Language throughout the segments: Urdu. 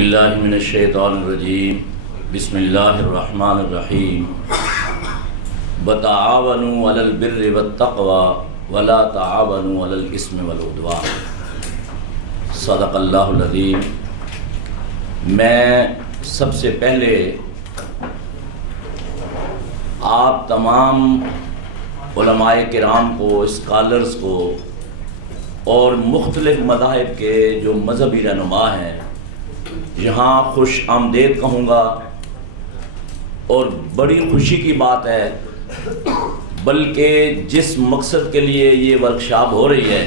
اللہ من الشیطان الرجیم بسم اللہ الرحمن الرحیم وتعاونوا علی البر والتقوی ولا تعاونوا علی الاثم والعدوان۔ صدق اللہ العظیم۔ میں سب سے پہلے آپ تمام علماء کرام کو، اسکالرز کو اور مختلف مذاہب کے جو مذہبی رہنما ہیں یہاں خوش آمدید کہوں گا، اور بڑی خوشی کی بات ہے، بلکہ جس مقصد کے لیے یہ ورکشاپ ہو رہی ہے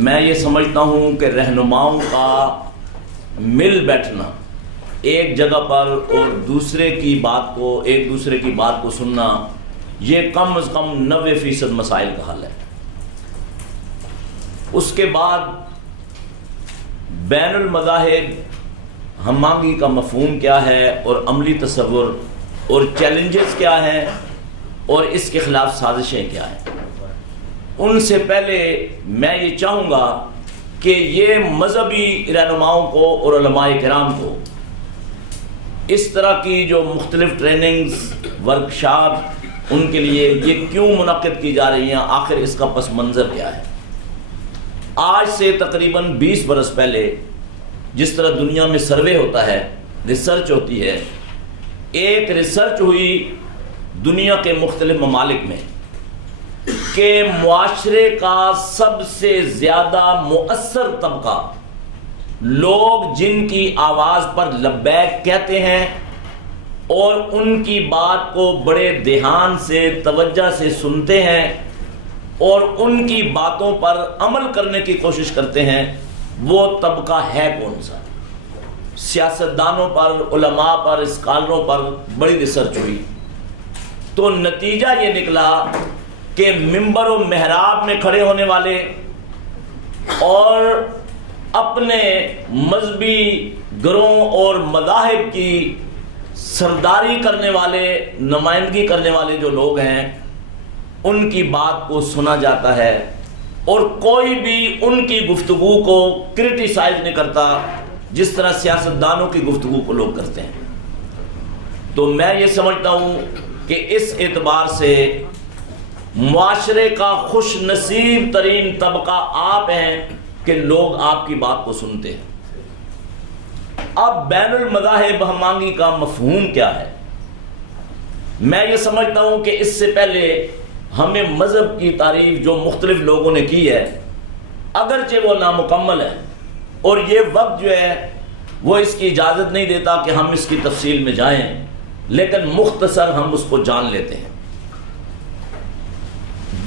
میں یہ سمجھتا ہوں کہ رہنماؤں کا مل بیٹھنا ایک جگہ پر اور دوسرے کی بات کو سننا، یہ کم از کم 90% مسائل کا حل ہے۔ اس کے بعد بین المذاہب ہمانگی کا مفہوم کیا ہے اور عملی تصور اور چیلنجز کیا ہیں اور اس کے خلاف سازشیں کیا ہیں۔ ان سے پہلے میں یہ چاہوں گا کہ یہ مذہبی رہنماؤں کو اور علماء کرام کو اس طرح کی جو مختلف ٹریننگز، ورکشاپ ان کے لیے یہ کیوں منعقد کی جا رہی ہیں، آخر اس کا پس منظر کیا ہے۔ آج سے تقریباً 20 برس پہلے جس طرح دنیا میں سروے ہوتا ہے، ریسرچ ہوتی ہے، ایک ریسرچ ہوئی دنیا کے مختلف ممالک میں کہ معاشرے کا سب سے زیادہ مؤثر طبقہ، لوگ جن کی آواز پر لبیک کہتے ہیں اور ان کی بات کو بڑے دھیان سے، توجہ سے سنتے ہیں اور ان کی باتوں پر عمل کرنے کی کوشش کرتے ہیں، وہ طبقہ ہے کون سا؟ سیاستدانوں پر، علماء پر، اسکالروں پر بڑی ریسرچ ہوئی تو نتیجہ یہ نکلا کہ ممبر و محراب میں کھڑے ہونے والے اور اپنے مذہبی گروہوں اور مذاہب کی سرداری کرنے والے، نمائندگی کرنے والے جو لوگ ہیں، ان کی بات کو سنا جاتا ہے اور کوئی بھی ان کی گفتگو کو کرٹیسائز نہیں کرتا جس طرح سیاستدانوں کی گفتگو کو لوگ کرتے ہیں۔ تو میں یہ سمجھتا ہوں کہ اس اعتبار سے معاشرے کا خوش نصیب ترین طبقہ آپ ہیں کہ لوگ آپ کی بات کو سنتے ہیں۔ اب بین المذاہب ہمانگی کا مفہوم کیا ہے؟ میں یہ سمجھتا ہوں کہ اس سے پہلے ہمیں مذہب کی تعریف جو مختلف لوگوں نے کی ہے، اگرچہ وہ نامکمل ہے اور یہ وقت جو ہے وہ اس کی اجازت نہیں دیتا کہ ہم اس کی تفصیل میں جائیں، لیکن مختصر ہم اس کو جان لیتے ہیں۔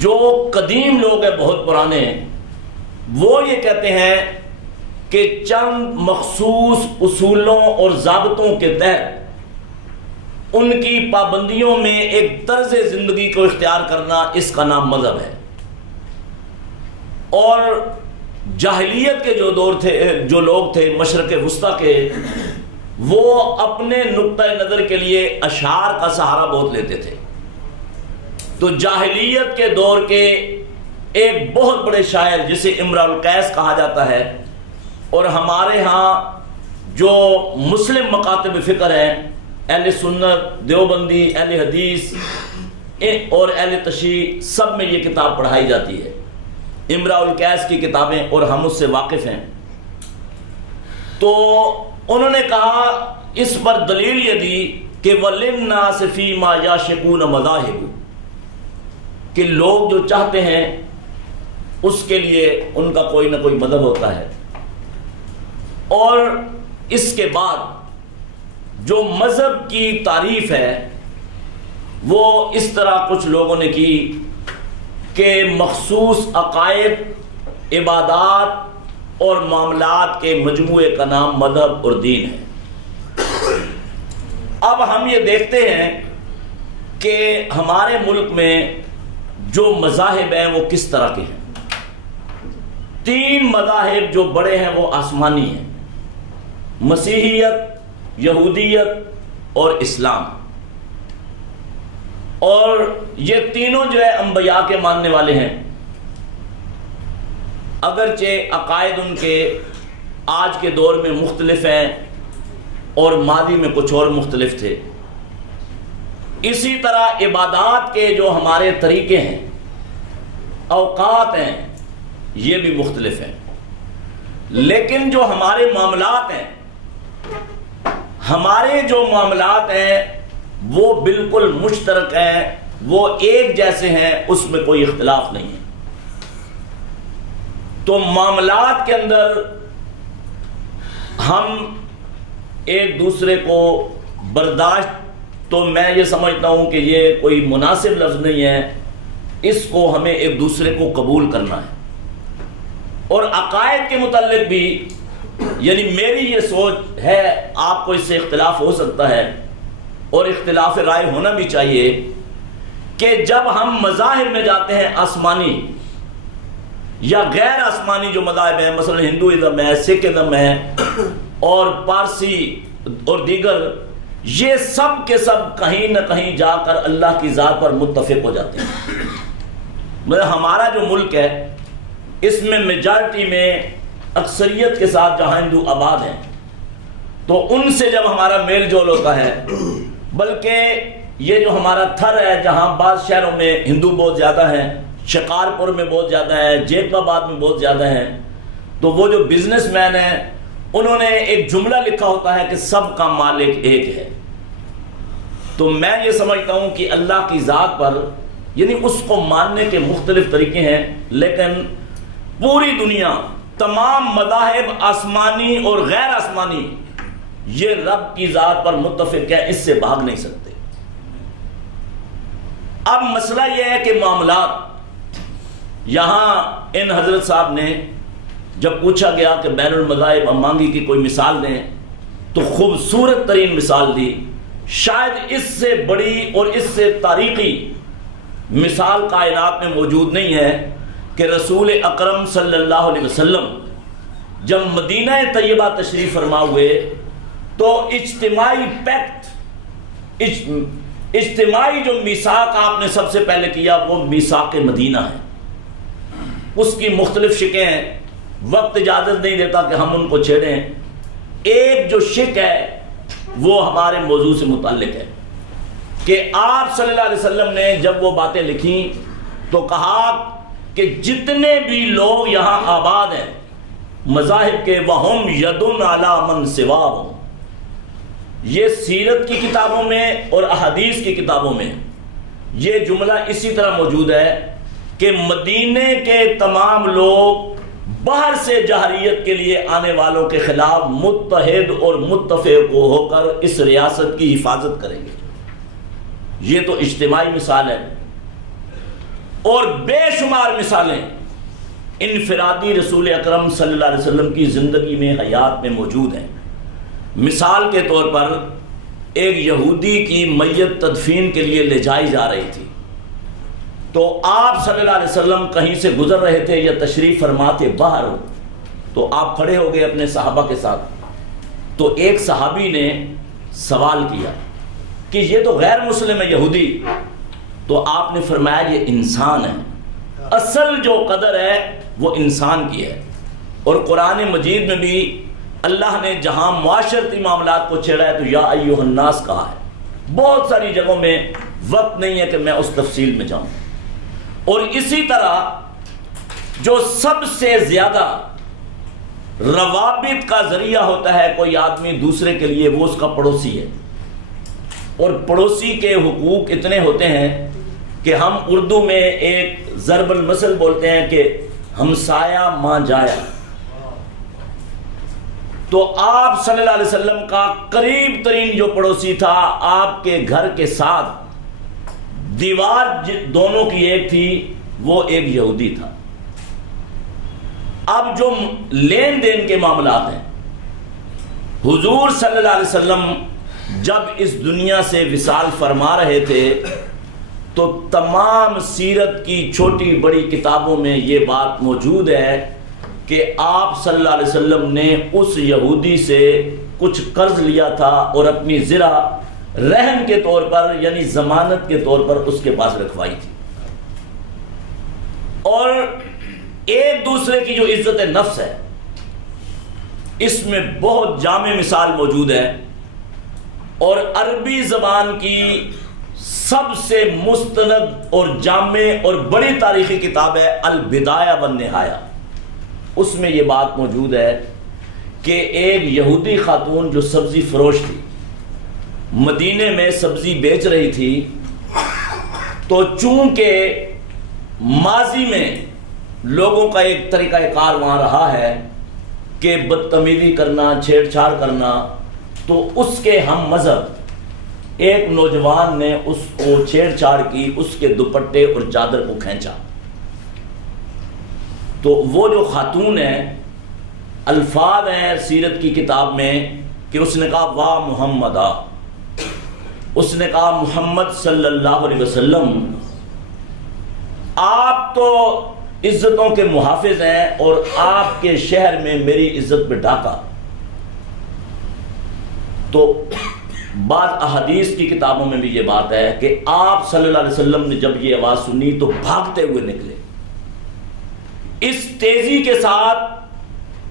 جو قدیم لوگ ہیں، بہت پرانے ہیں، وہ یہ کہتے ہیں کہ چند مخصوص اصولوں اور ضابطوں کے تحت ان کی پابندیوں میں ایک طرز زندگی کو اختیار کرنا، اس کا نام مذہب ہے۔ اور جاہلیت کے جو دور تھے، جو لوگ تھے مشرق وسطیٰ کے، وہ اپنے نقطہ نظر کے لیے اشعار کا سہارا بہت لیتے تھے۔ تو جاہلیت کے دور کے ایک بہت بڑے شاعر جسے امراء القیس کہا جاتا ہے، اور ہمارے ہاں جو مسلم مکاتب فکر ہیں، اہل سنت، دیوبندی، اہل حدیث اور اہل تشیع، سب میں یہ کتاب پڑھائی جاتی ہے، امراء القیس کی کتابیں، اور ہم اس سے واقف ہیں۔ تو انہوں نے کہا، اس پر دلیل یہ دی کہ وَلِلنَّاسِ فِي مَا يَعْشِقُونَ مَذَاهِبُ، کہ لوگ جو چاہتے ہیں اس کے لیے ان کا کوئی نہ کوئی مذہب ہوتا ہے۔ اور اس کے بعد جو مذہب کی تعریف ہے وہ اس طرح کچھ لوگوں نے کی کہ مخصوص عقائد، عبادات اور معاملات کے مجموعے کا نام مذہب اور دین ہے۔ اب ہم یہ دیکھتے ہیں کہ ہمارے ملک میں جو مذاہب ہیں وہ کس طرح کے ہیں۔ 3 مذاہب جو بڑے ہیں وہ آسمانی ہیں، مسیحیت، یہودیت اور اسلام، اور یہ تینوں جو ہے انبیاء کے ماننے والے ہیں۔ اگرچہ عقائد ان کے آج کے دور میں مختلف ہیں، اور ماضی میں کچھ اور مختلف تھے۔ اسی طرح عبادات کے جو ہمارے طریقے ہیں، اوقات ہیں، یہ بھی مختلف ہیں، لیکن جو ہمارے معاملات ہیں، ہمارے جو معاملات ہیں وہ بالکل مشترک ہیں، وہ ایک جیسے ہیں، اس میں کوئی اختلاف نہیں ہے۔ تو معاملات کے اندر ہم ایک دوسرے کو برداشت، تو میں یہ سمجھتا ہوں کہ یہ کوئی مناسب لفظ نہیں ہے، اس کو ہمیں ایک دوسرے کو قبول کرنا ہے۔ اور عقائد کے متعلق بھی یعنی میری یہ سوچ ہے، آپ کو اس سے اختلاف ہو سکتا ہے اور اختلاف رائے ہونا بھی چاہیے، کہ جب ہم مذاہب میں جاتے ہیں آسمانی یا غیر آسمانی جو مذاہب ہیں، مثلا ہندوازم ہے، سکھ ازم ہے اور پارسی اور دیگر، یہ سب کے سب کہیں نہ کہیں جا کر اللہ کی ذات پر متفق ہو جاتے ہیں۔ مطلب ہمارا جو ملک ہے اس میں میجارٹی میں اکثریت کے ساتھ جہاں ہندو آباد ہیں، تو ان سے جب ہمارا میل جول ہوتا ہے، بلکہ یہ جو ہمارا تھر ہے جہاں بعض شہروں میں ہندو بہت زیادہ ہیں، شکارپور میں بہت زیادہ ہے، جیت آباد میں بہت زیادہ ہیں، تو وہ جو بزنس مین ہیں انہوں نے ایک جملہ لکھا ہوتا ہے کہ سب کا مالک ایک ہے۔ تو میں یہ سمجھتا ہوں کہ اللہ کی ذات پر یعنی اس کو ماننے کے مختلف طریقے ہیں، لیکن پوری دنیا، تمام مذاہب آسمانی اور غیر آسمانی، یہ رب کی ذات پر متفق ہے، اس سے بھاگ نہیں سکتے۔ اب مسئلہ یہ ہے کہ معاملات، یہاں ان حضرت صاحب نے جب پوچھا گیا کہ بین المذاہب امانگی کی کوئی مثال دیں، تو خوبصورت ترین مثال دی، شاید اس سے بڑی اور اس سے تاریخی مثال کائنات میں موجود نہیں ہے کہ رسول اکرم صلی اللہ علیہ وسلم جب مدینہ طیبہ تشریف فرما ہوئے تو اجتماعی پیکٹ، اجتماعی جو میثاق آپ نے سب سے پہلے کیا وہ میثاق مدینہ ہے۔ اس کی مختلف شکیں ہیں، وقت اجازت نہیں دیتا کہ ہم ان کو چھیڑیں۔ ایک جو شک ہے وہ ہمارے موضوع سے متعلق ہے کہ آپ صلی اللہ علیہ وسلم نے جب وہ باتیں لکھیں تو کہا کہ جتنے بھی لوگ یہاں آباد ہیں مذاہب کے، وَهُمْ يَدٌ عَلَى مَنْ سِوَاهُمْ، یہ سیرت کی کتابوں میں اور احادیث کی کتابوں میں یہ جملہ اسی طرح موجود ہے کہ مدینے کے تمام لوگ باہر سے جہریت کے لیے آنے والوں کے خلاف متحد اور متفق ہو کر اس ریاست کی حفاظت کریں گے۔ یہ تو اجتماعی مثال ہے، اور بے شمار مثالیں انفرادی رسول اکرم صلی اللہ علیہ وسلم کی زندگی میں، حیات میں موجود ہیں۔ مثال کے طور پر ایک یہودی کی میت تدفین کے لیے لے جائی جا رہی تھی، تو آپ صلی اللہ علیہ وسلم کہیں سے گزر رہے تھے یا تشریف فرما تھے باہر، تو آپ کھڑے ہو گئے اپنے صحابہ کے ساتھ، تو ایک صحابی نے سوال کیا کہ یہ تو غیر مسلم ہے یہودی، تو آپ نے فرمایا یہ انسان ہے، اصل جو قدر ہے وہ انسان کی ہے۔ اور قرآن مجید میں بھی اللہ نے جہاں معاشرتی معاملات کو چھیڑا ہے تو یا ایھا الناس کہا ہے، بہت ساری جگہوں میں، وقت نہیں ہے کہ میں اس تفصیل میں جاؤں۔ اور اسی طرح جو سب سے زیادہ روابط کا ذریعہ ہوتا ہے کوئی آدمی دوسرے کے لیے، وہ اس کا پڑوسی ہے، اور پڑوسی کے حقوق اتنے ہوتے ہیں کہ ہم اردو میں ایک ضرب المثل بولتے ہیں کہ ہمسایہ ماں جایا۔ تو آپ صلی اللہ علیہ وسلم کا قریب ترین جو پڑوسی تھا، آپ کے گھر کے ساتھ دیوار دونوں کی ایک تھی، وہ ایک یہودی تھا۔ اب جو لین دین کے معاملات ہیں، حضور صلی اللہ علیہ وسلم جب اس دنیا سے وصال فرما رہے تھے تو تمام سیرت کی چھوٹی بڑی کتابوں میں یہ بات موجود ہے کہ آپ صلی اللہ علیہ وسلم نے اس یہودی سے کچھ قرض لیا تھا اور اپنی زرع رہن کے طور پر یعنی ضمانت کے طور پر اس کے پاس رکھوائی تھی۔ اور ایک دوسرے کی جو عزت نفس ہے، اس میں بہت جامع مثال موجود ہے اور عربی زبان کی سب سے مستند اور جامع اور بڑی تاریخی کتاب ہے البدایہ والنہایہ. اس میں یہ بات موجود ہے کہ ایک یہودی خاتون جو سبزی فروش تھی، مدینے میں سبزی بیچ رہی تھی، تو چونکہ ماضی میں لوگوں کا ایک طریقہ کار وہاں رہا ہے کہ بدتمیزی کرنا، چھیڑ چھاڑ کرنا، تو اس کے ہم مذہب ایک نوجوان نے اس کو چھیڑ چھاڑ کی، اس کے دوپٹے اور چادر کو کھینچا. تو وہ جو خاتون ہے، الفاظ ہیں سیرت کی کتاب میں کہ اس نے کہا واہ محمدہ، اس نے کہا محمد صلی اللہ علیہ وسلم آپ تو عزتوں کے محافظ ہیں اور آپ کے شہر میں میری عزت پہ ڈاکا. تو بعض احادیث کی کتابوں میں بھی یہ بات ہے کہ آپ صلی اللہ علیہ وسلم نے جب یہ آواز سنی تو بھاگتے ہوئے نکلے اس تیزی کے ساتھ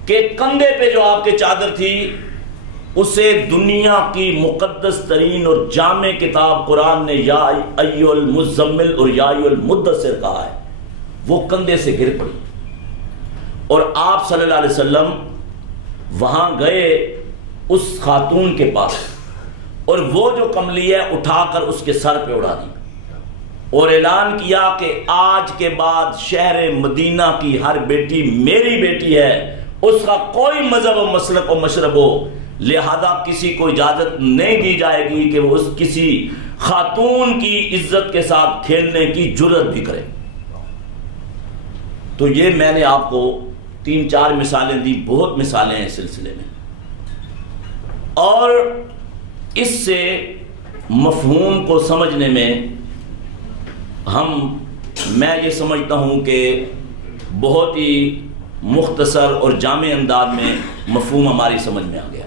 کہ کندھے پہ جو آپ کے چادر تھی اسے دنیا کی مقدس ترین اور جامع کتاب قرآن نے یا ایھا المزمل اور یا ایھا المدثر کہا ہے، وہ کندھے سے گر پڑی. اور آپ صلی اللہ علیہ وسلم وہاں گئے اس خاتون کے پاس اور وہ جو کملی ہے اٹھا کر اس کے سر پہ اڑا دی اور اعلان کیا کہ آج کے بعد شہر مدینہ کی ہر بیٹی میری بیٹی ہے، اس کا کوئی مذہب و مسلک و مشرب ہو، لہذا کسی کو اجازت نہیں دی جائے گی کہ وہ اس کسی خاتون کی عزت کے ساتھ کھیلنے کی جرت بھی کرے. تو یہ میں نے آپ کو 3-4 مثالیں دی، بہت مثالیں ہیں اس سلسلے میں. اور اس سے مفہوم کو سمجھنے میں میں یہ سمجھتا ہوں کہ بہت ہی مختصر اور جامع انداز میں مفہوم ہماری سمجھ میں آ گیا.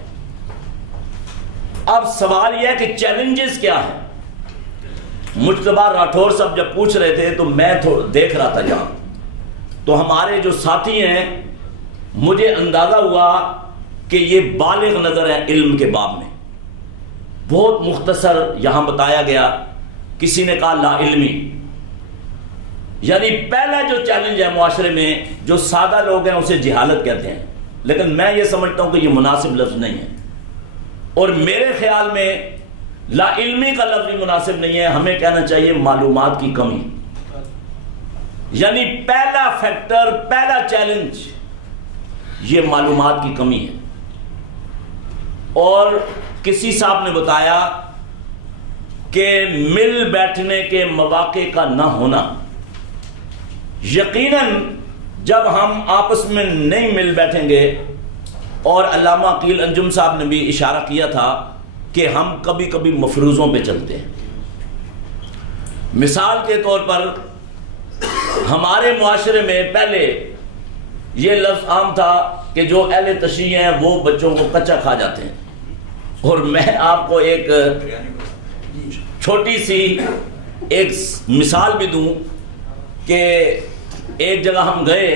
اب سوال یہ ہے کہ چیلنجز کیا ہیں. مجتبیٰ راٹھور صاحب جب پوچھ رہے تھے تو میں دیکھ رہا تھا یہاں، تو ہمارے جو ساتھی ہیں مجھے اندازہ ہوا کہ یہ بالغ نظر ہے علم کے باب میں. بہت مختصر یہاں بتایا گیا. کسی نے کہا لا علمی، یعنی پہلا جو چیلنج ہے معاشرے میں، جو سادہ لوگ ہیں اسے جہالت کہتے ہیں، لیکن میں یہ سمجھتا ہوں کہ یہ مناسب لفظ نہیں ہے. اور میرے خیال میں لا علمی کا لفظ بھی مناسب نہیں ہے، ہمیں کہنا چاہیے معلومات کی کمی. یعنی پہلا فیکٹر، پہلا چیلنج یہ معلومات کی کمی ہے. اور کسی صاحب نے بتایا کہ مل بیٹھنے کے مواقع کا نہ ہونا. یقیناً جب ہم آپس میں نہیں مل بیٹھیں گے، اور علامہ عقیل انجم صاحب نے بھی اشارہ کیا تھا کہ ہم کبھی کبھی مفروضوں پہ چلتے ہیں. مثال کے طور پر ہمارے معاشرے میں پہلے یہ لفظ عام تھا کہ جو اہل تشیع ہیں وہ بچوں کو کچا کھا جاتے ہیں. اور میں آپ کو ایک چھوٹی سی ایک مثال بھی دوں کہ ایک جگہ ہم گئے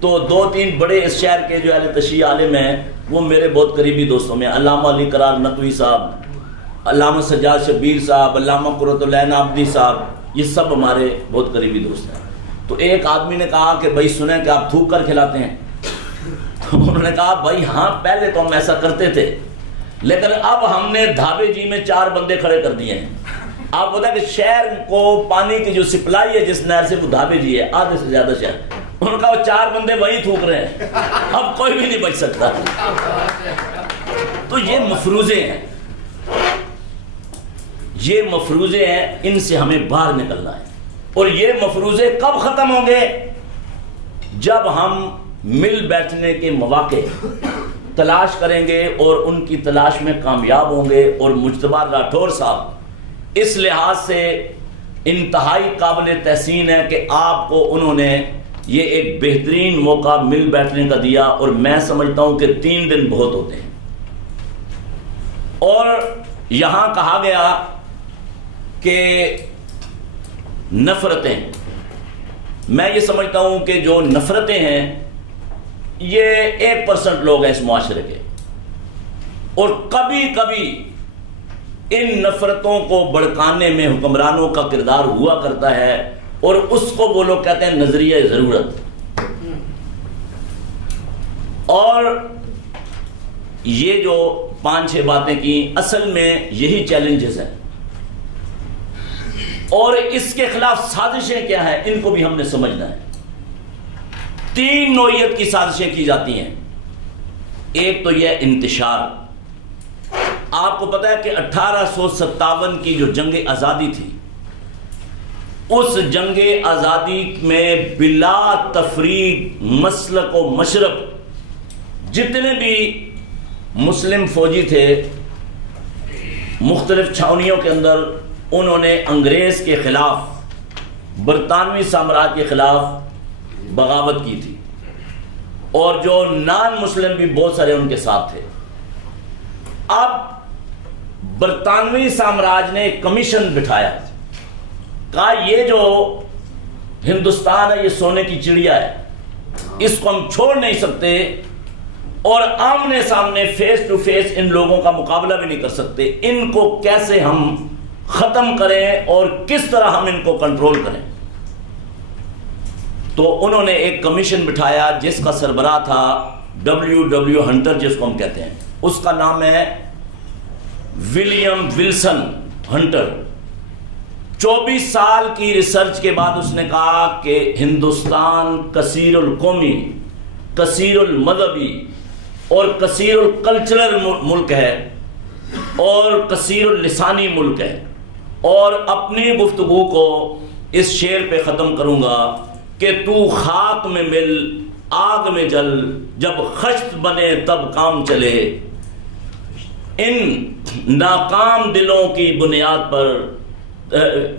تو 2-3 بڑے اس شہر کے جو اہل تشیع عالم ہیں وہ میرے بہت قریبی دوستوں میں، علامہ علی قرار نقوی صاحب، علامہ سجاد شبیر صاحب، علامہ قرۃ العین عابدی صاحب، یہ سب ہمارے بہت قریبی دوست ہیں. تو ایک آدمی نے کہا کہ بھائی سنیں کہ آپ تھوک کر کھلاتے ہیں. تو انہوں نے کہا بھائی ہاں پہلے تو ہم ایسا کرتے تھے، لیکن اب ہم نے دھابے جی میں 4 بندے کھڑے کر دیے ہیں. آپ بتا کہ شہر کو پانی کی جو سپلائی ہے جس نہر سے وہ دھابے جی ہے، آدھے سے زیادہ شہر. انہوں نے کہا وہ 4 بندے وہیں تھوک رہے ہیں، اب کوئی بھی نہیں بچ سکتا. تو یہ مفروضے ہیں، یہ مفروضے ہیں، ان سے ہمیں باہر نکلنا ہے. اور یہ مفروضے کب ختم ہوں گے؟ جب ہم مل بیٹھنے کے مواقع تلاش کریں گے اور ان کی تلاش میں کامیاب ہوں گے. اور مجتبیٰ راٹھور صاحب اس لحاظ سے انتہائی قابل تحسین ہے کہ آپ کو انہوں نے یہ ایک بہترین موقع مل بیٹھنے کا دیا. اور میں سمجھتا ہوں کہ 3 دن بہت ہوتے ہیں. اور یہاں کہا گیا کہ نفرتیں، میں یہ سمجھتا ہوں کہ جو نفرتیں ہیں یہ 1% لوگ ہیں اس معاشرے کے. اور کبھی کبھی ان نفرتوں کو بڑھکانے میں حکمرانوں کا کردار ہوا کرتا ہے، اور اس کو وہ لوگ کہتے ہیں نظریہ ضرورت. اور یہ جو 5-6 باتیں کی، اصل میں یہی چیلنجز ہیں، اور اس کے خلاف سازشیں کیا ہیں ان کو بھی ہم نے سمجھنا ہے. 3 نوعیت کی سازشیں کی جاتی ہیں. ایک تو یہ انتشار. آپ کو پتا ہے کہ 1857 کی جو جنگ آزادی تھی، اس جنگ آزادی میں بلا تفریق مسلک و مشرب جتنے بھی مسلم فوجی تھے مختلف چھاونیوں کے اندر، انہوں نے انگریز کے خلاف، برطانوی سامراج کے خلاف بغاوت کی تھی، اور جو نان مسلم بھی بہت سارے ان کے ساتھ تھے. اب برطانوی سامراج نے ایک کمیشن بٹھایا، کہا یہ جو ہندوستان ہے یہ سونے کی چڑیا ہے، اس کو ہم چھوڑ نہیں سکتے، اور آمنے سامنے فیس ٹو فیس ان لوگوں کا مقابلہ بھی نہیں کر سکتے. ان کو کیسے ہم ختم کریں اور کس طرح ہم ان کو کنٹرول کریں. تو انہوں نے ایک کمیشن بٹھایا جس کا سربراہ تھا W ہنٹر، جس کو ہم کہتے ہیں. اس کا نام ہے ولیم ولسن ہنٹر. 24 سال کی ریسرچ کے بعد اس نے کہا کہ ہندوستان کثیر القومی، کثیر المذہبی اور کثیر الکلچرل ملک ہے، اور کثیر اللسانی ملک ہے، اور اپنی گفتگو کو اس شعر پہ ختم کروں گا کہ تو خاک میں مل آگ میں جل، جب خشت بنے تب کام چلے. ان ناکام دلوں کی بنیاد پر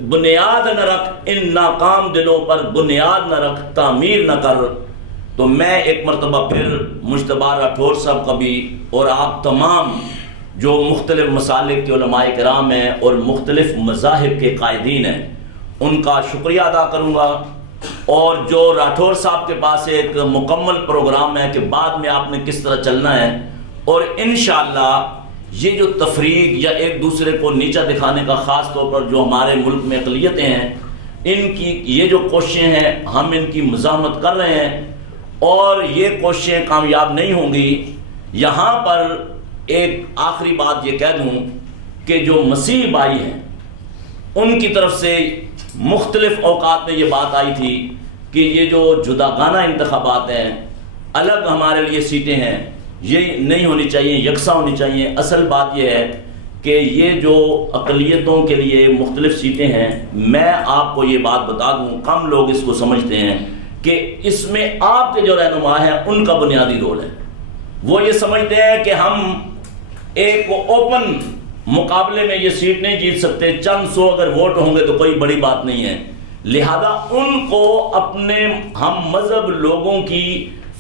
بنیاد نہ رکھ، ان ناکام دلوں پر بنیاد نہ رکھ، تعمیر نہ کر. تو میں ایک مرتبہ پھر مجتبی راٹھور صاحب کا بھی، اور آپ تمام جو مختلف مسالک کے علماء کرام ہیں اور مختلف مذاہب کے قائدین ہیں، ان کا شکریہ ادا کروں گا. اور جو راٹھور صاحب کے پاس ایک مکمل پروگرام ہے کہ بعد میں آپ نے کس طرح چلنا ہے، اور انشاءاللہ یہ جو تفریق یا ایک دوسرے کو نیچا دکھانے کا، خاص طور پر جو ہمارے ملک میں اقلیتیں ہیں، ان کی یہ جو کوششیں ہیں ہم ان کی مزاحمت کر رہے ہیں، اور یہ کوششیں کامیاب نہیں ہوں گی. یہاں پر ایک آخری بات یہ کہہ دوں کہ جو مسیح بھائی ہیں ان کی طرف سے مختلف اوقات میں یہ بات آئی تھی کہ یہ جو جداگانہ انتخابات ہیں، الگ ہمارے لیے سیٹیں ہیں، یہ نہیں ہونی چاہیے، یکساں ہونی چاہیے. اصل بات یہ ہے کہ یہ جو اقلیتوں کے لیے مختلف سیٹیں ہیں، میں آپ کو یہ بات بتا دوں، کم لوگ اس کو سمجھتے ہیں کہ اس میں آپ کے جو رہنما ہیں ان کا بنیادی رول ہے. وہ یہ سمجھتے ہیں کہ ہم ایک اوپن مقابلے میں یہ سیٹ نہیں جیت سکتے، چند سو اگر ووٹ ہوں گے تو کوئی بڑی بات نہیں ہے. لہذا ان کو اپنے ہم مذہب لوگوں کی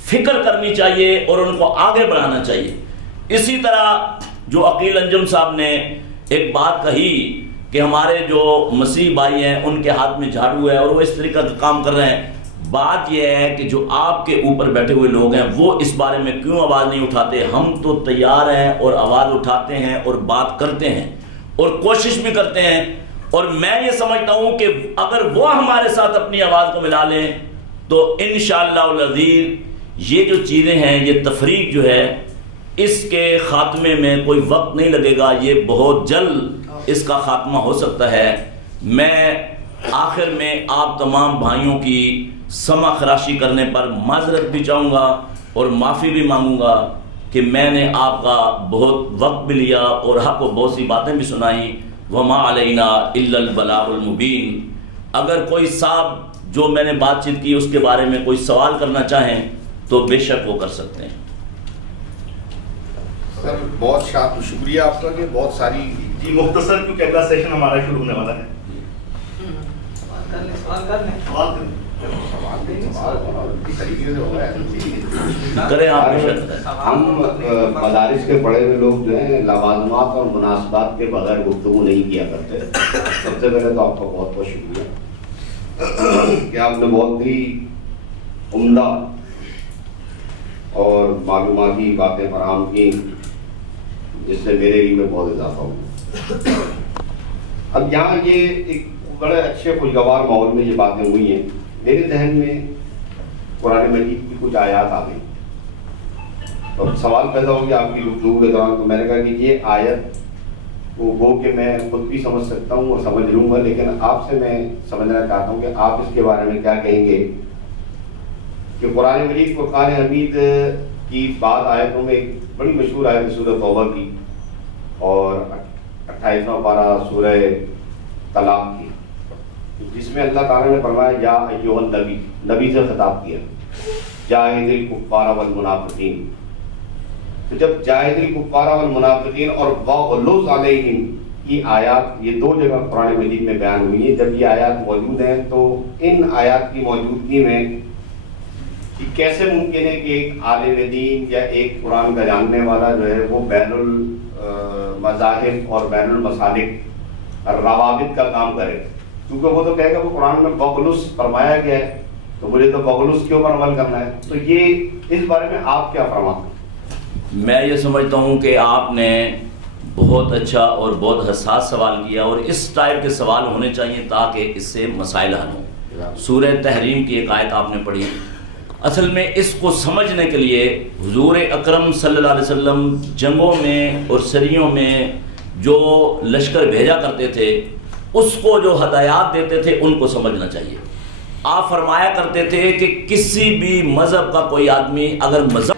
فکر کرنی چاہیے اور ان کو آگے بڑھانا چاہیے. اسی طرح جو عقیل انجم صاحب نے ایک بات کہی کہ ہمارے جو مسیح بھائی ہیں ان کے ہاتھ میں جھاڑو ہے اور وہ اس طریقے کا کام کر رہے ہیں. بات یہ ہے کہ جو آپ کے اوپر بیٹھے ہوئے لوگ ہیں وہ اس بارے میں کیوں آواز نہیں اٹھاتے؟ ہم تو تیار ہیں اور آواز اٹھاتے ہیں اور بات کرتے ہیں اور کوشش بھی کرتے ہیں. اور میں یہ سمجھتا ہوں کہ اگر وہ ہمارے ساتھ اپنی آواز کو ملا لیں تو انشاءاللہ العزیز یہ جو چیزیں ہیں، یہ تفریق جو ہے، اس کے خاتمے میں کوئی وقت نہیں لگے گا، یہ بہت جلد اس کا خاتمہ ہو سکتا ہے. میں آخر میں آپ تمام بھائیوں کی سمع خراشی کرنے پر معذرت بھی چاہوں گا اور معافی بھی مانگوں گا کہ میں نے آپ کا بہت وقت بھی لیا اور آپ کو بہت سی باتیں بھی سنائیں. وما علینا الا البلاغ المبین. اگر کوئی صاحب جو میں نے بات چیت کی اس کے بارے میں کوئی سوال کرنا چاہیں تو بے شک وہ کر سکتے ہیں. سر بہت شکریہ آپ کا کہ بہت ساری جی مختصر کیونکہ اگلا سیشن ہمارا شروع ہونے والا ہے. کریں آپ بے شک. ہم مدارس کے پڑھے ہوئے لوگ جو ہیں لوازمات اور مناسبات کے بغیر گفتگو نہیں کیا کرتے. سب سے پہلے تو آپ کا بہت بہت شکریہ کہ آپ نے بہت ہی عمدہ اور معلوماتی باتیں فراہم کی جس سے میرے علم میں بہت اضافہ ہوا. اب یہاں یہ ایک بڑے اچھے خوشگوار ماحول میں یہ باتیں ہوئی ہیں، میرے ذہن میں قرآن مجید کی کچھ آیات آ گئی، تو سوال پیدا ہو گیا آپ کی گفتگو کے دوران، تو میں نے کہا کہ یہ آیت وہ کہ میں خود بھی سمجھ سکتا ہوں اور سمجھ لوں گا، لیکن آپ سے میں سمجھنا چاہتا ہوں کہ آپ اس کے بارے میں کیا کہیں گے کہ قرآن مجید کو قرآن حمید کی بعض آیتوں میں ایک بڑی مشہور آیت سورہ توبہ کی اور 28واں پارہ سورہ طلاق کی، جس میں اللہ تعالیٰ نے فرمایا یا ایھا النبی، نبی سے خطاب کیا، جاہد الکفار والمنافقین، تو جب جاہد الکفار والمنافقین اور وغلظ علیہم یہ آیات یہ دو جگہ قرآن مجید میں بیان ہوئی ہیں، جب یہ آیات موجود ہیں تو ان آیات کی موجودگی میں کہ کیسے ممکن ہے کہ ایک عالم دین یا ایک قرآن کا جاننے والا جو ہے وہ بین المذاہب اور بین المسالک روابط کا کام کرے، کیونکہ وہ تو کہے گا وہ قرآن میں بغلظ فرمایا گیا ہے تو مجھے تو بغلظ کے اوپر عمل کرنا ہے، تو یہ اس بارے میں آپ کیا فرماتے ہیں؟ میں یہ سمجھتا ہوں کہ آپ نے بہت اچھا اور بہت حساس سوال کیا، اور اس ٹائپ کے سوال ہونے چاہیے تاکہ اس سے مسائل حل ہوں۔ سورہ تحریم کی ایک آیت آپ نے پڑھی، اصل میں اس کو سمجھنے کے لیے حضور اکرم صلی اللہ علیہ وسلم جنگوں میں اور سریوں میں جو لشکر بھیجا کرتے تھے، اس کو جو ہدایات دیتے تھے ان کو سمجھنا چاہیے۔ آپ فرمایا کرتے تھے کہ کسی بھی مذہب کا کوئی آدمی اگر مذہب